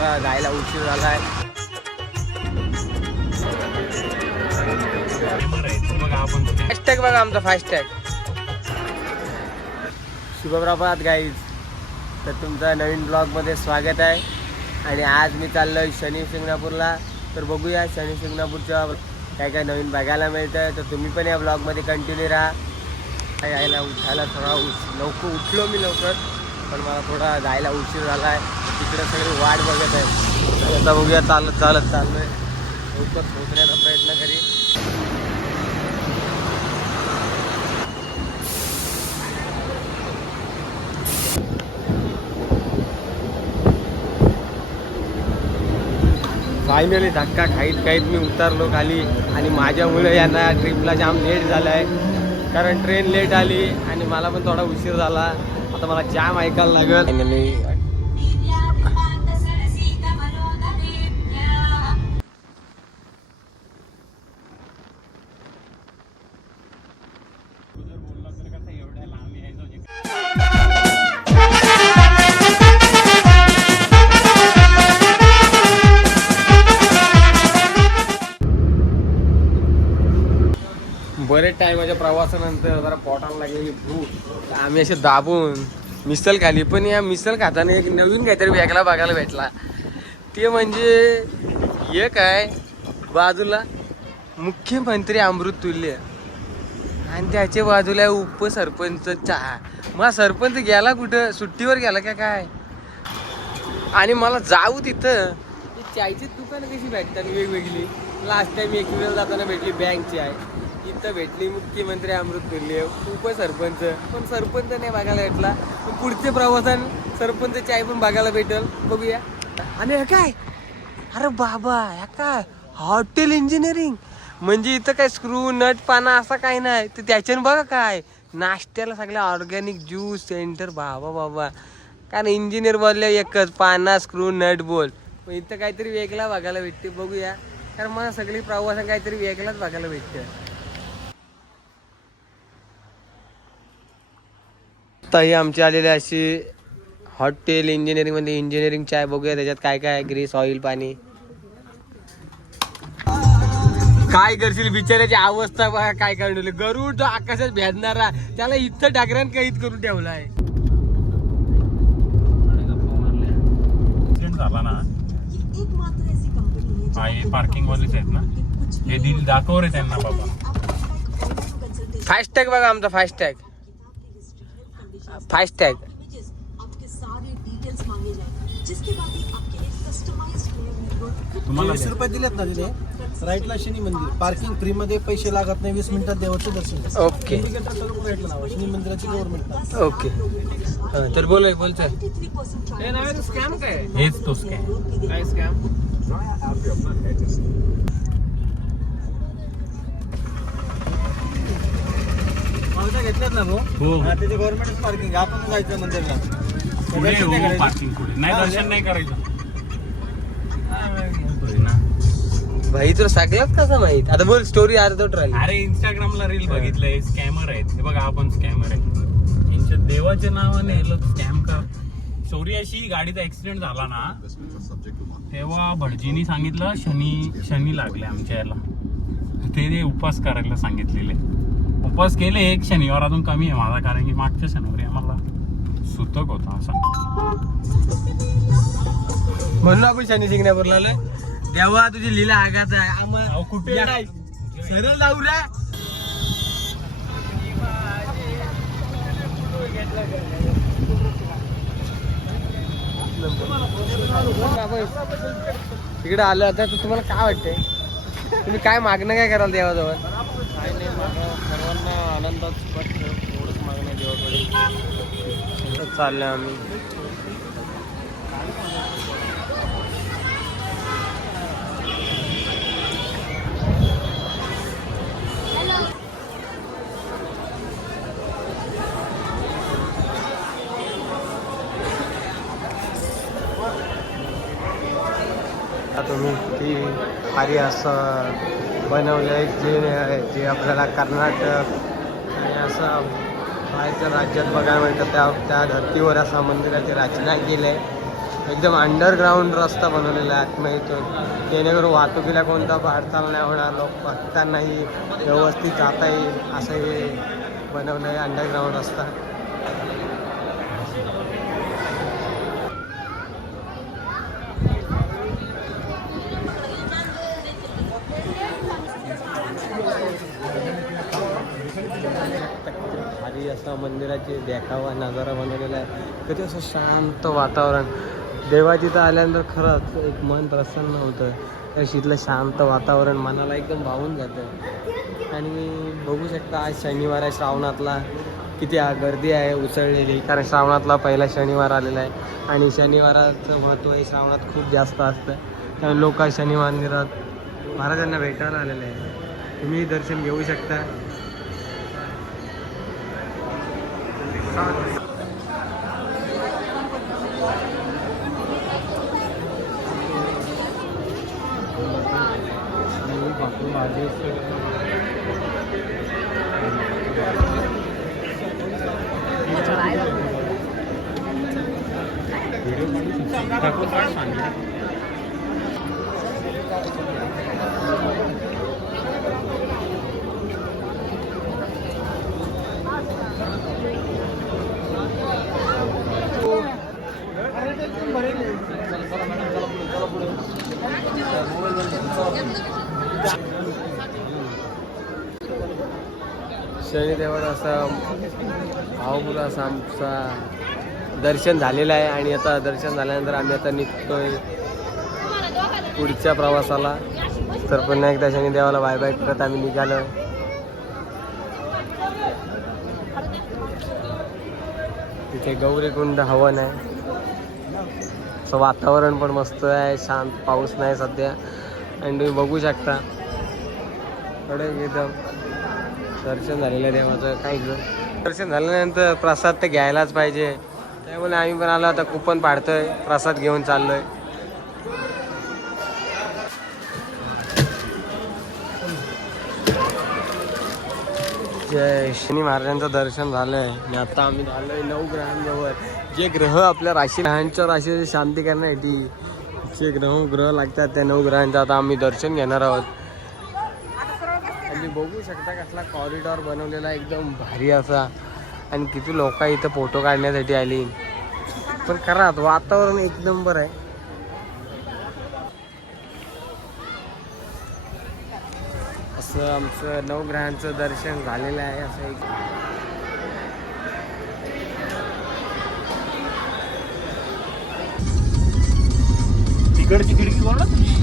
थोडा जायला उशीर झाला आहे फास्टॅग बघा आमचा फास्टॅग शुभप्रभात गाईज तर तुमचं नवीन ब्लॉगमध्ये स्वागत आहे. आणि आज मी चाललो आहे शनी शिंगणापूरला तर बघूया शनी शिंगणापूरच्या काय काय नवीन बघायला मिळतं तर तुम्ही पण या ब्लॉगमध्ये कंटिन्यू राहा. यायला उठायला थोडा उश लवकर उठलो मी लवकर पण मला थोडा जायला उशीर झाला आहे तिकडे सगळी वाट बघत आहे आता बघूया चालत चालत चाललो आहे लवकर पोहोचण्याचा प्रयत्न करी. फायनली धक्का खाईत खाईत मी उतरलो खाली आणि माझ्यामुळे यांना ट्रिपला जाम लेट झाला आहे कारण ट्रेन लेट आली आणि मला पण थोडा उशीर झाला. आता मला जाम ऐकायला लागत फायनली बरेच टायमाच्या प्रवासानंतर जरा पोटाला लागलेली भूक. आम्ही असे दाबून मिसल खाली पण या मिसल खाताना एक नवीन काहीतरी वेगळा बघायला भेटला. ते म्हणजे एक आहे बाजूला मुख्यमंत्री अमृत तुल्य. आणि त्याच्या बाजूला उपसरपंच चहा. मग सरपंच गेला कुठं? सुट्टीवर गेला का काय? आणि मला जाऊ तिथं. चायची दुकानं कशी भेटतात वेगवेगळी? लास्ट टाइम एक वेळ जाताना भेटली बँकची आहे. इथं भेटली मुख्यमंत्री अमृत तुल्य उपसरपंच पण सरपंच नाही बघायला भेटला. पुढचे प्रवासान सरपंचची आई पण बघायला भेटल. बघूया. आणि हे काय? अरे बाबा ह्या काय? हॉटेल इंजिनिअरिंग म्हणजे इथं काय स्क्रू नट पाना असा काय नाही. तर त्याच्यानं बघा काय? नाश्त्याला सगळ्या ऑर्गॅनिक ज्यूस सेंटर बाबा बाबा. कारण इंजिनियर बोलले एकच पाना स्क्रू नट बोल. पण इथं काहीतरी वेगळा बघायला भेटते. बघूया. कारण मला सगळी प्रवासान काहीतरी वेगळाच बघायला भेटतं. ताई आमची आलेली अशी हॉटेल इंजिनिअरिंगमध्ये इंजिनिअरिंग चाय बघूया त्याच्यात काय काय आहे ग्रीस ऑइल पाणी. काय करशील बिचाऱ्याची अवस्था बघा काय करणार गरुड जो आकाशात भेदणारा त्याला इथं डागरान कैद करून ठेवलाय. ऍक्सिडेंट झाला ना. हा हे पार्किंग वालेच आहेत ना. हे दिल दाखव रे त्यांना बाबा. फास्टॅग बघा आमचा फास्टॅग फास्टॅग तुम्हाला वीस रुपये दिलेत ना तिथे? राईटला शनी मंदिर. पार्किंग फ्री मध्ये पैसे लागत नाही वीस मिनिटात देवाचं दर्शन ओके शनी मंदिराची गव्हर्नमेंट ओके तर बोल काय हेच तो स्कॅम काय स्कॅम ना भाऊ हो हा. तिथे गव्हर्नमेंट पार्किंग आपण जायचं मंदिरला. पुढे दर्शन नाही हो करायचं. पार्किंग पुढे. नाही हा, दर्शन नाही करायचं. होय ना. भाई तुला सगळ्यात कसं माहीत? आता बोल स्टोरी अर्धवट राहिली. अरे इंस्टाग्रामला रील बघितलंय. स्कॅमर आहेत. हे बघा आपण स्कॅमर आहे यांच्या देवाच्या नावाने हे लोक स्कॅम कर चोरी अशी गाडीचा ऍक्सिडेंट झाला ना. तेव्हा भटजीनी सांगितलं शनी शनी लागले आमच्या याला. ते ते उपास करायला सांगितलेले. उपास केले एक शनिवार अजून कमी आहे माझा कारण की मागच्या शनिवारी आम्हाला सुतक होता असा. म्हणून आपण शनी शिंगणापूरला आलोय. देवा तुझी लीला आगात आहे. आम्हाला कुठे. सरळ रे. तिकडे आलं आता तर तुम्हाला काय वाटतंय? तुम्ही काय मागणं काय कराल देवाजवळ? काय सर्वांना आनंदात सुखात एवढंच मागणं देवाकडे. चाललं आम्ही. आता तुम्ही किती भारी असं बनवलं आहेत जे जे आपल्याला कर्नाटक आणि असं बाहेरच्या राज्यात बघायला मिळतं त्या त्या धर्तीवर असा मंदिराची रचना केली. आहे एकदम अंडरग्राऊंड रस्ता बनवलेला आहे आत्मा इथून. जेणेकरून वाहतुकीला कोणता भारताला नाही होणार लोक बघतानाही व्यवस्थित जाता येईल असं हे बनवलं आहे अंडरग्राऊंड रस्ता भारी असा मंदिराची देखावा नजारा बनवलेला आहे. कधी असं शांत वातावरण. देवाची तर आल्यानंतर खरंच एक मन प्रसन्न होतं. त्या शांत वातावरण मनाला एकदम भावून जातं. आणि बघू शकता आज शनिवार आहे श्रावणातला. किती गर्दी आहे उसळलेली. कारण श्रावणातला पहिला शनिवार आलेला आहे. आणि शनिवाराचं महत्त्व हे श्रावणात खूप जास्त असतं. त्यामुळे लोक शनिवार निरात महाराजांना भेटायला आलेले आहे तुम्ही दर्शन घेऊ शकता. 他不干啥呢？शनिदेवाचा असा भावपुरा असा आमचा दर्शन झालेलं आहे आणि आता दर्शन झाल्यानंतर आम्ही आता निघतोय पुढच्या प्रवासाला. तर पुन्हा एकदा शनिदेवाला बाय बाय करत आम्ही निघालो. तिथे गौरीकुंड हवन आहे. असं वातावरण पण मस्त आहे शांत पाऊस नाही सध्या. आणि तुम्ही बघू शकता. कडक एकदम. दर्शन झालेलं आहे देवाचं काय दर्शन झाल्यानंतर प्रसाद तर घ्यायलाच पाहिजे. त्यामुळे आम्ही पण आलो आता कुपन पाडतोय प्रसाद घेऊन चाललोय. जय शनी महाराजांचं दर्शन झालंय. आणि आता आम्ही झालोय नऊ ग्रहांजवळ. जे ग्रह आपल्या राशी ग्रहांच्या राशीची शांती करण्यासाठी जे ग्रह ग्रह लागतात त्या नऊ ग्रहांचं आता आम्ही दर्शन घेणार आहोत. बघू शकता कसला कॉरिडॉर बनवलेला एकदम भारी असा. आणि किती लोक इथं फोटो काढण्यासाठी आली. पण खरं वातावरण एक नंबर आहे. असं आमचं नवग्रहांचं दर्शन झालेलं आहे असं एक तिकडची खिडकी कोण तुम्ही.